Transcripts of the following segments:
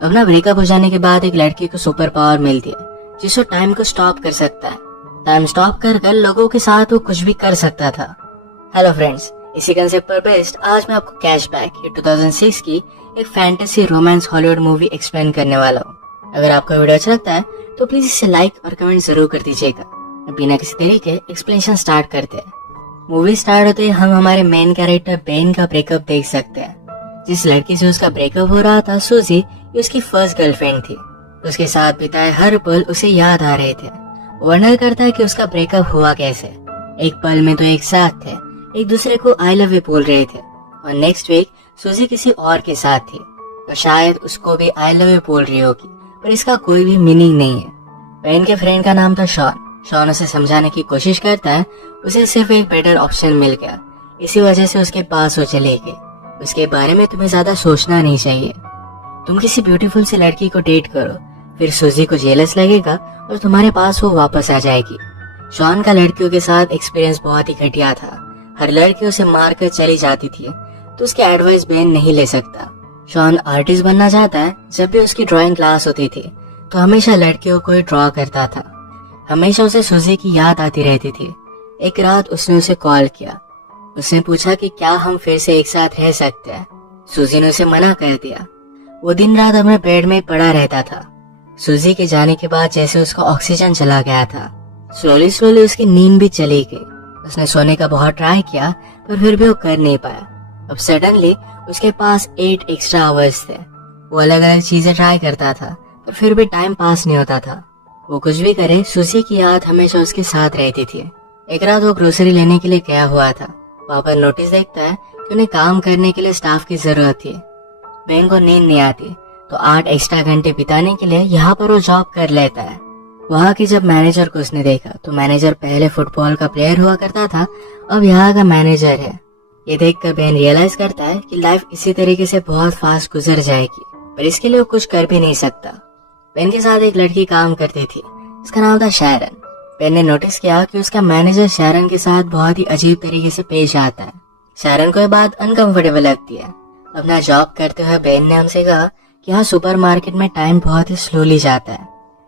अपना ब्रेकअप हो जाने के बाद एक लड़की को सुपर पावर मिलती है जिसको टाइम को स्टॉप कर सकता है। टाइम स्टॉप कर लोगों के साथ वो कुछ भी कर सकता था। हेलो फ्रेंड्स, इसी कंसेप्ट पर बेस्ड आज मैं आपको कैशबैक ये 2006 की एक fantasy romance Hollywood movie explain करने वाला हूँ। अगर आपको वीडियो अच्छा लगता है तो प्लीज इसे लाइक और कमेंट जरूर कर दीजिएगा। बिना किसी देरी के एक्सप्लेनेशन स्टार्ट करते हैं। मूवी स्टार्ट होते ही हम हमारे मेन कैरेक्टर बेन का ब्रेकअप देख सकते हैं। जिस लड़की से उसका ब्रेकअप हो रहा था, सूजी, ये उसकी फर्स्ट गर्लफ्रेंड थी। उसके साथ बिताए हर पल उसे याद आ रहे थे। वर्णन करता है कि उसका ब्रेकअप हुआ कैसे। एक पल में तो एक साथ थे, एक दूसरे को आई लव यू बोल रहे थे, और नेक्स्ट वीक सूजी किसी और के साथ थी और शायद उसको भी आई लव यू बोल रही होगी, पर इसका कोई भी मीनिंग नहीं है। बेन के फ्रेंड का नाम था शॉन उसे समझाने की कोशिश करता है। उसे सिर्फ एक बेटर ऑप्शन मिल गया, इसी वजह से उसके पास वो चले गए। उसके बारे में तुम्हें ज्यादा सोचना नहीं चाहिए। तुम किसी ब्यूटीफुल सी लड़की को डेट करो, फिर सूजी को जेलस लगेगा और तुम्हारे पास वो वापस आ जाएगी। शॉन का लड़कियों के साथ एक्सपीरियंस बहुत ही घटिया था। हर लड़की उसे मारकर चली जाती थी, तो उसकी एडवाइस बेन नहीं ले सकता। शॉन आर्टिस्ट बनना चाहता है। जब भी उसकी ड्राइंग क्लास होती थी तो हमेशा लड़कियों को ही ड्रॉ करता था। हमेशा उसे सूजी की याद आती रहती थी। एक रात उसने उसे कॉल किया। उसने पूछा कि क्या हम फिर से एक साथ रह सकते हैं। सूजी ने उसे मना कर दिया। वो दिन रात अपने बेड में पड़ा रहता था। सूजी के जाने के बाद जैसे उसका ऑक्सीजन चला गया था, स्लोली उसकी नींद भी चली गई। उसने सोने का बहुत ट्राई किया पर फिर भी वो कर नहीं पाया। अब सडनली उसके पास 8 एक्स्ट्रा आवर्स थे। वो अलग अलग चीजें ट्राई करता था पर फिर भी टाइम पास नहीं होता था। वो कुछ भी करे, सूजी की याद हमेशा उसके साथ रहती थी। एक रात वो ग्रोसरी लेने के लिए गया हुआ था। वहाँ पर नोटिस देखता है कि उन्हें काम करने के लिए स्टाफ की जरूरत थी। बेन को नींद नहीं आती तो 8 एक्स्ट्रा घंटे बिताने के लिए यहाँ पर वो जॉब कर लेता है। वहाँ की जब मैनेजर को उसने देखा तो मैनेजर पहले फुटबॉल का प्लेयर हुआ करता था, अब यहाँ का मैनेजर है। ये देखकर बेन रियलाइज करता है कि लाइफ इसी तरीके से बहुत फास्ट गुजर जाएगी, पर इसके लिए वो कुछ कर भी नहीं सकता। बेन के साथ एक लड़की काम करती थी, उसका नाम था शैरन। बेन ने नोटिस किया कि उसका मैनेजर शैरन के साथ बहुत ही अजीब तरीके से पेश आता है। शैरन को यह बात अनकंफर्टेबल लगती है। अपना जॉब करते हुए बेन ने हमसे कहा कि यहाँ सुपरमार्केट में टाइम बहुत ही स्लोली जाता है।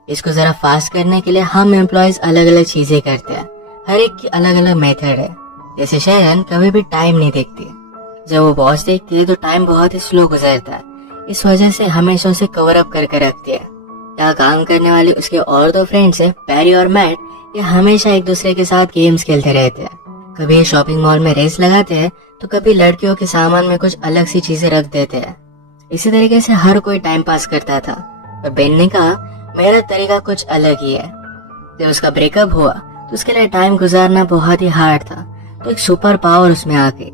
इसको जरा फास्ट करने के लिए हम एम्प्लॉयज अलग अलग चीजें करते हैं। हर एक की अलग अलग मेथड है। जैसे शैरन कभी भी टाइम नहीं देखती। जब वो बॉस देखती है तो टाइम बहुत ही स्लो गुजरता है। इस वजह से हमेशा उसे कवर अप करके रखती है। यहाँ काम करने वाले उसके और 2 फ्रेंड्स है, पैरी और मैट। ये हमेशा एक दूसरे के साथ गेम्स खेलते रहते हैं। कभी शॉपिंग मॉल में रेस लगाते हैं तो कभी लड़कियों के सामान में कुछ अलग सी चीजें रख देते हैं। इसी तरीके से हर कोई टाइम पास करता था। और बेन ने कहा मेरा तरीका कुछ अलग ही है। जब उसका ब्रेकअप हुआ तो उसके लिए टाइम गुजारना बहुत ही हार्ड था, तो एक सुपर पावर उसमें आ गई।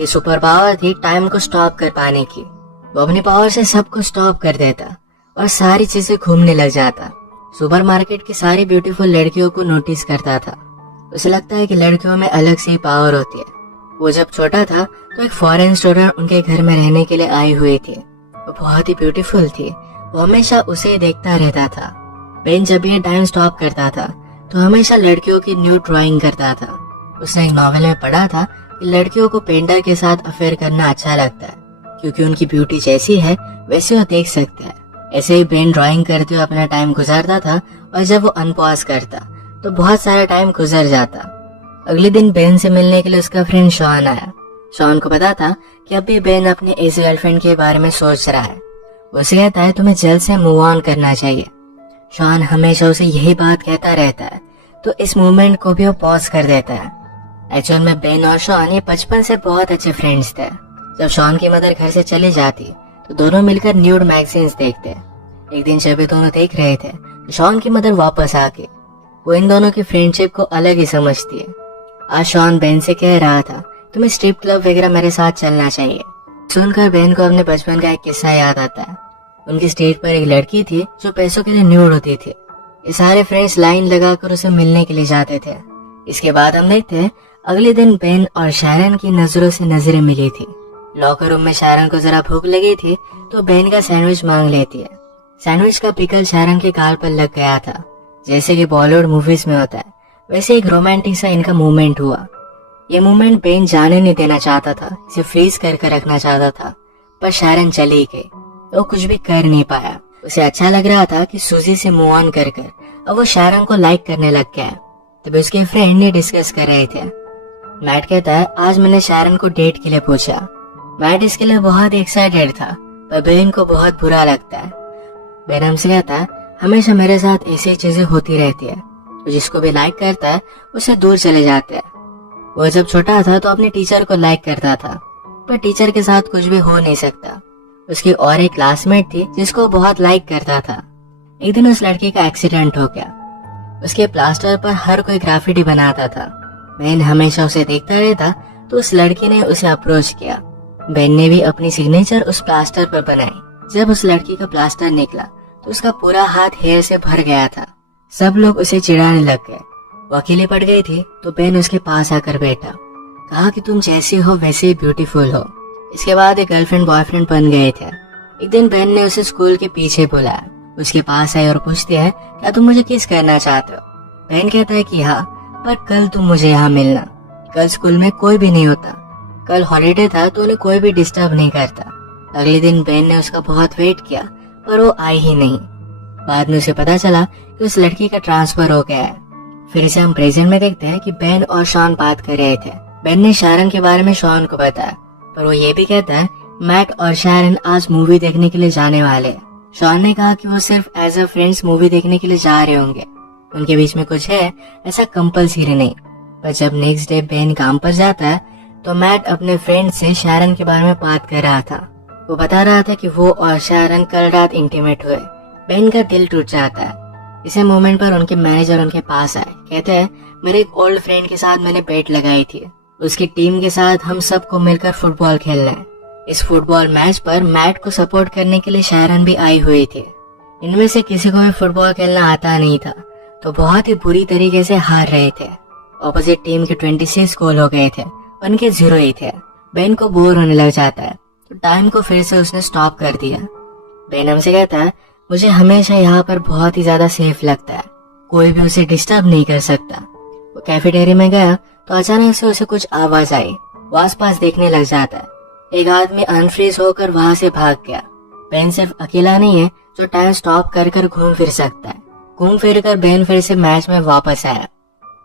ये सुपर पावर थी टाइम को स्टॉप कर पाने की। वो अपनी पावर से सबको स्टॉप कर देता और सारी चीजें घूमने लग जाता। सुपरमार्केट की सारी ब्यूटीफुल लड़कियों को नोटिस करता था। उसे लगता है कि लड़कियों में अलग सी पावर होती है। वो जब छोटा था तो एक फॉरेन स्टूडेंट उनके घर में रहने के लिए आई हुई थी। वो बहुत ही ब्यूटीफुल थी। वो हमेशा उसे देखता रहता था। बेन जब ये टाइम स्टॉप करता था तो हमेशा लड़कियों की न्यू ड्राइंग करता था। उसने एक नॉवेल में पढ़ा था कि लड़कियों को पेंटर के साथ अफेयर करना अच्छा लगता है, क्योंकि उनकी ब्यूटी जैसी है वैसे वो देख सकते हैं। ऐसे ही बेन ड्राइंग करते हुए अपना टाइम गुजारता था, और जब वो अनपॉज करता तो बहुत सारा टाइम गुजर जाता। अगले दिन बेन से मिलने के लिए उसका फ्रेंड शॉन आया। शॉन को पता था कि अभी बेन अपनी एक्स गर्लफ्रेंड के बारे में सोच रहा है। वो उसे कहता है तुम्हें जल्द से मूव ऑन करना चाहिए। शॉन हमेशा उसे यही बात कहता रहता है, तो इस मूवमेंट को भी वो पॉज कर देता है। एक्चुअल में बेन और शॉन ये बचपन से बहुत अच्छे फ्रेंड्स थे। जब शॉन की मदर घर से चली जाती तो दोनों मिलकर न्यूड मैगजीन्स देखते। एक दिन जब ये दोनों देख रहे थे तो शॉन की मदर वापस आ गई। वो इन दोनों की फ्रेंडशिप को अलग ही समझती है। आज शॉन बेन से कह रहा था तुम्हें स्ट्रिप क्लब वगैरह मेरे साथ चलना चाहिए। सुनकर बेन को अपने बचपन का एक किस्सा याद आता है। उनकी स्टेज पर एक लड़की थी जो पैसों के लिए न्यूड होती थी। ये सारे फ्रेंड्स लाइन लगाकर उसे मिलने के लिए जाते थे। इसके बाद हम देखते हैं अगले दिन बेन और शैरन की नजरों से नजरें मिली थी। लॉकर रूम में शैरन को जरा भूख लगी थी तो बेन का सैंडविच मांग लेती है। सैंडविच का पिकल शैरन के गाल पर लग गया था। जैसे कि बॉलीवुड मूवीज में होता है वैसे एक रोमांटिक सा इनका मूवमेंट हुआ। ये मूवमेंट बेन जाने नहीं देना चाहता था, इसे फ्रीज करके रखना चाहता था, पर शैरन चली गई। वो कुछ भी कर नहीं पाया। उसे अच्छा लग रहा था कि सूजी से मूव ऑन कर अब वो शायरन को लाइक करने लग गया। तभी उसके फ्रेंड ने डिस्कस कर रहे थे। मैट कहता है, आज मैंने शायरन को डेट के लिए पूछा। मैट इसके लिए बहुत एक्साइटेड था, पर बेन को बहुत बुरा लगता है। बेन हमसे कहता है, हमेशा मेरे साथ ऐसी चीजें होती रहती है, तो जिसको भी लाइक करता है उसे दूर चले जाते हैं। वो जब छोटा था तो अपने टीचर को लाइक करता था, पर टीचर के साथ कुछ भी हो नहीं सकता। उसकी और एक क्लासमेट थी जिसको बहुत लाइक करता था। एक दिन उस लड़की का एक्सीडेंट हो गया। उसके प्लास्टर पर हर कोई ग्राफिटी बनाता था। बेन हमेशा उसे देखता रहता, तो उस लड़की ने उसे अप्रोच किया। बेन ने भी अपनी सिग्नेचर उस प्लास्टर पर बनाई। जब उस लड़की का प्लास्टर निकला तो उसका पूरा हाथ हेयर से भर गया था। सब लोग उसे चिढ़ाने लग गए। वो अकेली पड़ गई थी, तो बेन उसके पास आकर बैठा। कहा कि तुम जैसी हो वैसे ही ब्यूटीफुल हो। इसके बाद एक गर्लफ्रेंड बॉयफ्रेंड बन गए थे। एक दिन बेन ने उसे स्कूल के पीछे बुलाया। उसके पास आई और पूछती है, क्या तुम मुझे किस करना चाहते हो? बेन कहता है कि हाँ, पर कल तुम मुझे यहाँ मिलना। कल स्कूल में कोई भी नहीं होता। कल हॉलीडे था, तो उन्हें कोई भी डिस्टर्ब नहीं करता। अगले दिन बेन ने उसका बहुत वेट किया, पर वो आई ही नहीं। बाद में उसे पता चला कि उस लड़की का ट्रांसफर हो गया है। फिर से हम प्रेजेंट में देखते हैं कि बेन और शॉन बात कर रहे थे। बेन ने शायरन के बारे में शॉन को बताया, पर वो ये भी कहता है मैट और शायरन आज मूवी देखने के लिए जाने वाले हैं। शॉन ने कहा कि वो सिर्फ एज अ फ्रेंड्स मूवी देखने के लिए जा रहे होंगे, उनके बीच में कुछ है ऐसा कंपल्सरी नहीं। पर जब नेक्स्ट डे बेन काम पर जाता है तो मैट अपने फ्रेंड से शायरन के बारे में बात कर रहा था। वो बता रहा था कि वो और शायरन कल रात इंटीमेट हुए। बेन का दिल टूट जाता है। इसी मोमेंट पर उनके मैनेजर उनके पास आए। कहते हैं, मेरे एक ओल्ड फ्रेंड के साथ मैंने बेट लगाई थी। उसकी टीम के साथ हम सबको मिलकर फुटबॉल खेलना है। इस फुटबॉल मैच पर मैट को सपोर्ट करने के लिए शायरन भी आई हुई थी। इनमें से किसी को भी फुटबॉल खेलना आता नहीं था, तो बहुत ही बुरी तरीके से हार रहे थे। ऑपोजिट टीम के 26 गोल हो गए थे, उनके 0 ही थे। बेन को बोर होने लग जाता है, तो टाइम को फिर से उसने स्टॉप कर दिया। बेन हमसे कहता है, मुझे हमेशा यहाँ पर बहुत ही ज्यादा सेफ लगता है, कोई भी उसे डिस्टर्ब नहीं कर सकता। वो कैफेटेरिया में गया तो अचानक से उसे कुछ आवाज आई। वो आसपास देखने लग जाता है। एक आदमी अनफ्रीज होकर वहां से भाग गया। बेन सिर्फ अकेला नहीं है जो टाइम स्टॉप कर घूम फिर सकता है। घूम फिर कर बेन फिर से मैच में वापस आया।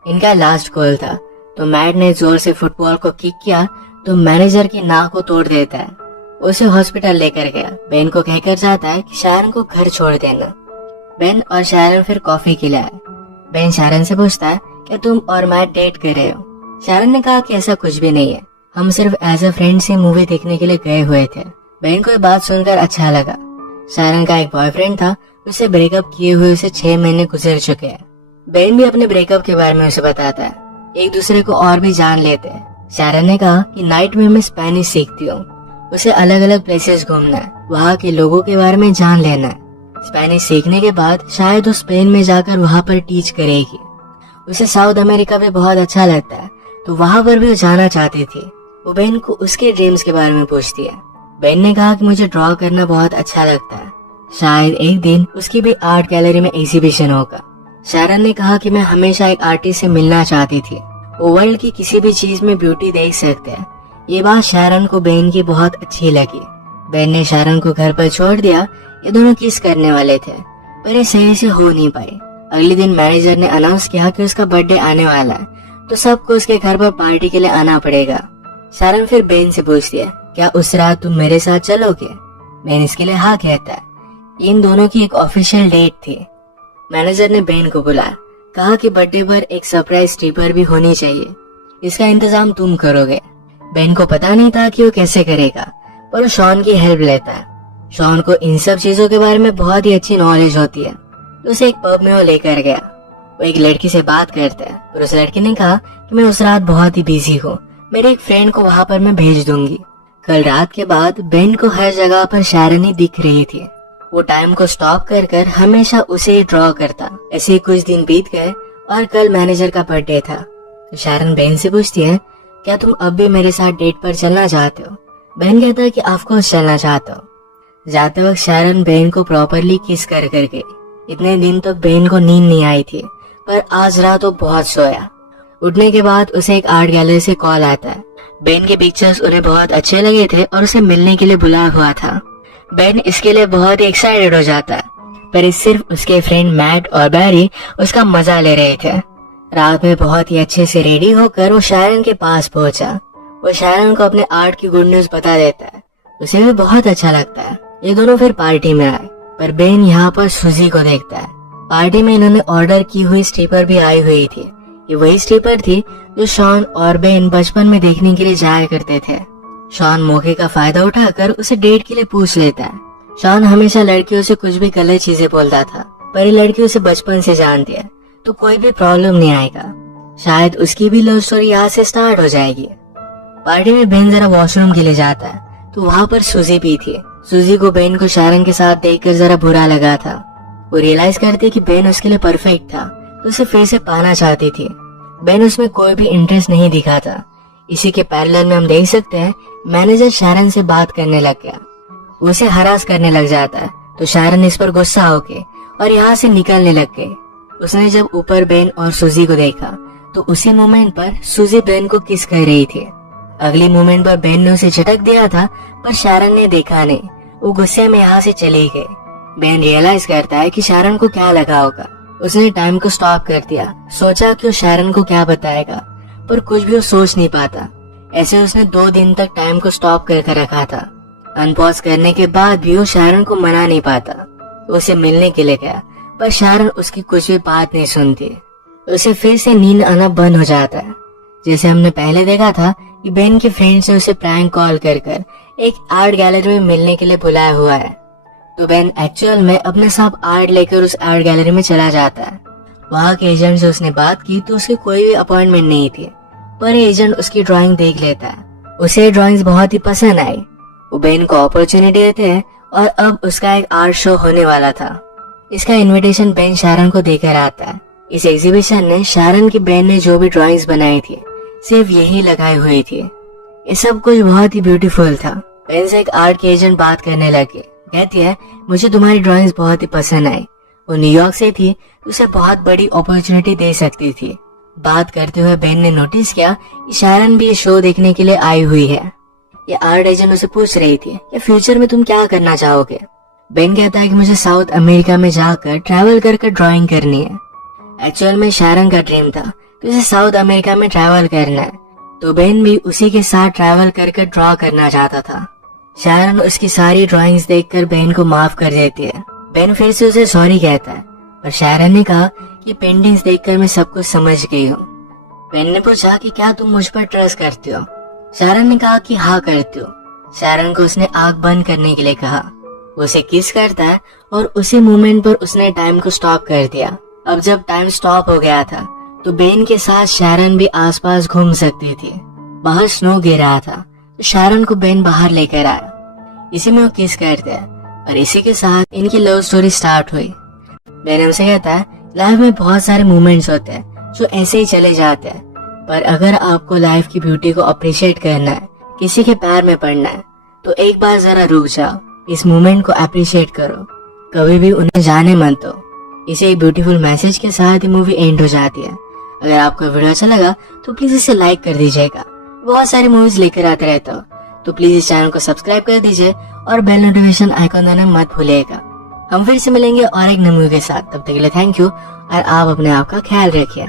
इनका लास्ट गोल था, तो मैट ने जोर से फुटबॉल को किक किया तो मैनेजर की नाक को तोड़ देता है। उसे हॉस्पिटल लेकर गया। बेन को कहकर जाता है कि शायरन को घर छोड़ देना। बेन और शायरन फिर कॉफी के लिए आए। बेन शायरन से पूछता है, क्या तुम और मैट डेट कर रहे हो? शायरन ने कहा कि ऐसा कुछ भी नहीं है, हम सिर्फ एज अ फ्रेंड से मूवी देखने के लिए गए हुए थे। बेन को ये बात सुनकर अच्छा लगा। शायरन का एक बॉयफ्रेंड था, उसे ब्रेकअप किए हुए उसे 6 महीने गुजर चुके हैं। बेन भी अपने ब्रेकअप के बारे में उसे बताता है। एक दूसरे को और भी जान लेते हैं। शायरन ने कहा कि नाइट में मैं स्पेनिश सीखती हूँ, उसे अलग अलग प्लेसेस घूमना है, वहाँ के लोगों के बारे में जान लेना है। स्पेनिश सीखने के बाद शायद वो स्पेन में जाकर वहाँ पर टीच करेगी। उसे साउथ अमेरिका भी बहुत अच्छा लगता है, तो वहाँ पर भी वो जाना चाहती थी। वो बेन को उसके ड्रीम्स के बारे में पूछती है। बेन ने कहा कि मुझे ड्रॉ करना बहुत अच्छा लगता है, शायद एक दिन उसकी भी आर्ट गैलरी में एग्जीबिशन होगा। शायरन ने कहा कि मैं हमेशा एक आर्टिस्ट से मिलना चाहती थी, वो वर्ल्ड की किसी भी चीज में ब्यूटी देख सकते हैं। ये बात शायरन को बेन की बहुत अच्छी लगी। बेन ने शायरन को घर पर छोड़ दिया। ये दोनों किस करने वाले थे, पर ये सही से हो नहीं पाई। अगले दिन मैनेजर ने अनाउंस किया कि उसका बर्थडे आने वाला है, तो सबको उसके घर पर पार्टी के लिए आना पड़ेगा। शायरन फिर बेन से पूछती है, क्या उस रात तुम मेरे साथ चलोगे? बेन इसके लिए हाँ कहता है। इन दोनों की एक ऑफिशियल डेट थी। मैनेजर ने बेन को बुलाया, कहा कि बर्थडे पर एक सरप्राइज स्ट्रिपर भी होनी चाहिए, इसका इंतजाम तुम करोगे। बेन को पता नहीं था कि वो कैसे करेगा, पर वो शॉन की हेल्प लेता है। शॉन को इन सब चीजों के बारे में बहुत ही अच्छी नॉलेज होती है। उसे एक पब में वो लेकर गया। वो एक लड़की से बात करता है, पर उस लड़की ने कहा कि मैं उस रात बहुत ही बिजी हूँ, मेरे एक फ्रेंड को वहाँ पर मैं भेज दूंगी। कल रात के बाद बेन को हर जगह पर शायरन ही दिख रही थी। वो टाइम को स्टॉप कर हमेशा उसे ही ड्रॉ करता। ऐसे ही कुछ दिन बीत गए और कल मैनेजर का बर्थडे था। तो शायरन बेन से पूछती है, क्या तुम अब भी मेरे साथ डेट पर चलना चाहते हो? बेन कहता है कि ऑफकोर्स चलना चाहता हूँ। जाते वक्त शायरन बेन को प्रॉपरली किस कर गई। इतने दिन तो बेन को नींद नहीं आई थी, पर आज रात वो बहुत सोया। उठने के बाद उसे एक आर्ट गैलरी से कॉल आता है। बेन के पिक्चर्स उन्हें बहुत अच्छे लगे थे और उसे मिलने के लिए बुलाया हुआ था। बेन इसके लिए बहुत ही एक्साइटेड हो जाता है, पर सिर्फ उसके फ्रेंड मैट और बैरी उसका मजा ले रहे थे। रात में बहुत ही अच्छे से रेडी होकर वो शायरन के पास पहुंचा। वो शायरन को अपने आर्ट की गुड न्यूज बता देता है। उसे भी बहुत अच्छा लगता है। ये दोनों फिर पार्टी में आए, पर बेन यहाँ पर सुजी को देखता है। पार्टी में इन्होंने ऑर्डर की हुई स्ट्रिपर भी आई हुई थी। ये वही स्ट्रिपर थी जो शॉन और बेन बचपन में देखने के लिए जाया करते थे। शॉन मौके का फायदा उठाकर उसे डेट के लिए पूछ लेता है। शॉन हमेशा लड़कियों से कुछ भी गलत चीजें बोलता था, पर ये लड़की उसे बचपन से जानती है, तो कोई भी प्रॉब्लम नहीं आएगा। शायद उसकी भी लव स्टोरी यहाँ से स्टार्ट हो जाएगी। पार्टी में बेन जरा वॉशरूम के लिए जाता है, तो वहाँ पर सुजी भी थी। सुजी को बेन को शायरन के साथ देखकर जरा बुरा लगा था। वो रियलाइज करती कि बेन उसके लिए परफेक्ट था, तो उसे फिर से पाना चाहती थी। बेन उसमें कोई भी इंटरेस्ट नहीं दिखाता। इसी के पैरेलल में हम देख सकते हैं मैनेजर शायरन से बात करने लग गया। उसे हरास करने लग जाता है, तो शायरन इस पर गुस्सा होके और यहाँ से निकलने लग गई। उसने जब ऊपर बेन और सुजी को देखा, तो उसी मोमेंट पर सुजी बेन को किस कर रही थी। अगली मोमेंट पर बेन ने उसे झटक दिया था, पर शायरन ने देखा नहीं। वो गुस्से में यहाँ से चली गई। बेन रियलाइज करता है कि शायरन को क्या लगा होगा। उसने टाइम को स्टॉप कर दिया, सोचा कि वो शायरन को क्या बताएगा, पर कुछ भी वो सोच नहीं पाता। ऐसे उसने 2 दिन तक टाइम को स्टॉप करके रखा था। अनपॉज करने के बाद भी वो शायरन को मना नहीं पाता। उसे मिलने के लिए गया, पर शायरन उसकी कुछ भी बात नहीं सुनती। उसे फिर से नींद आना बंद हो जाता है। जैसे हमने पहले देखा था कि बेन के फ्रेंड्स ने उसे प्रैंक कॉल कर एक आर्ट गैलरी में मिलने के लिए बुलाया हुआ है। तो बेन एक्चुअल में अपने साथ आर्ट लेकर उस आर्ट गैलरी में चला जाता है। वहाँ के एजेंट से उसने बात की, तो उसकी कोई भी अपॉइंटमेंट नहीं थी, पर एजेंट उसकी ड्राइंग देख लेता है। उसे ड्राइंग्स बहुत ही पसंद आई। वो बेन को अपॉर्चुनिटी देते हैं और अब उसका एक आर्ट शो होने वाला था। इसका इनविटेशन बेन शायरन को देकर आता है। इस एग्जीबिशन ने शायरन की बेन ने जो भी ड्राइंग्स बनाई थी सिर्फ यही लगाई हुई थी। ये सब कुछ बहुत ही ब्यूटीफुल था। बेन से एक आर्ट के एजेंट बात करने लगे। कहती है, मुझे तुम्हारी ड्राइंग्स बहुत ही पसंद आई। वो न्यूयॉर्क से थी, उसे बहुत बड़ी अपॉर्चुनिटी दे सकती थी। बात करते हुए बेन ने नोटिस किया कि शायरन भी ये शो देखने के लिए आई हुई है। ये आर्ट एजेंट उसे पूछ रही थी कि फ्यूचर में तुम क्या करना चाहोगे। बेन कहता है कि मुझे साउथ अमेरिका में जाकर ट्रैवल करके ड्राइंग करनी है। एक्चुअल में शायरन का ड्रीम था कि उसे साउथ अमेरिका में ट्रैवल करना है, तो बेन भी उसी के साथ ट्रैवल करके ड्रॉ करना चाहता था। शायरन उसकी सारी ड्राइंग्स देखकर बेन को माफ कर देती है। बेन फिर से उसे सॉरी कहता है, पर शायरन ने कहा कि पेंटिंग्स देखकर मैं सब कुछ समझ गई हूँ। बेन ने पूछा कि क्या तुम मुझ पर ट्रस्ट करती हो। शायरन ने कहा कि हाँ करती हो। शायरन को उसने आंख बंद करने के लिए कहा। वो उसे किस करता है और उसी मोमेंट पर उसने टाइम को स्टॉप कर दिया। अब जब टाइम स्टॉप हो गया था, तो बेन के साथ शायरन भी आसपास घूम सकती थी। बाहर स्नो गिर रहा था, तो शायरन को बेन बाहर लेकर आया। इसी में वो किस करते हैं और इसी के साथ इनकी लव स्टोरी स्टार्ट हुई। बेन हमसे कहता है, लाइफ में बहुत सारे मोमेंट्स होते हैं जो ऐसे ही चले जाते हैं, पर अगर आपको लाइफ की ब्यूटी को अप्रिशिएट करना है, किसी के पैर में पड़ना है, तो एक बार जरा रुक जाओ, इस मोमेंट को अप्रिशिएट करो, कभी भी उन्हें जाने मत दो। इसे एक ब्यूटीफुल मैसेज के साथ ही मूवी एंड हो जाती है। अगर आपको वीडियो अच्छा लगा तो प्लीज इसे लाइक कर दीजिएगा। बहुत सारी मूवीज लेकर आते रहता हूँ, तो प्लीज इस चैनल को सब्सक्राइब कर दीजिए और बेल नोटिफिकेशन आइकॉन दबाना मत भूलिएगा। हम फिर से मिलेंगे और एक नई मूवी के साथ। तब तक के लिए थैंक यू और आप अपने आप का ख्याल रखिए।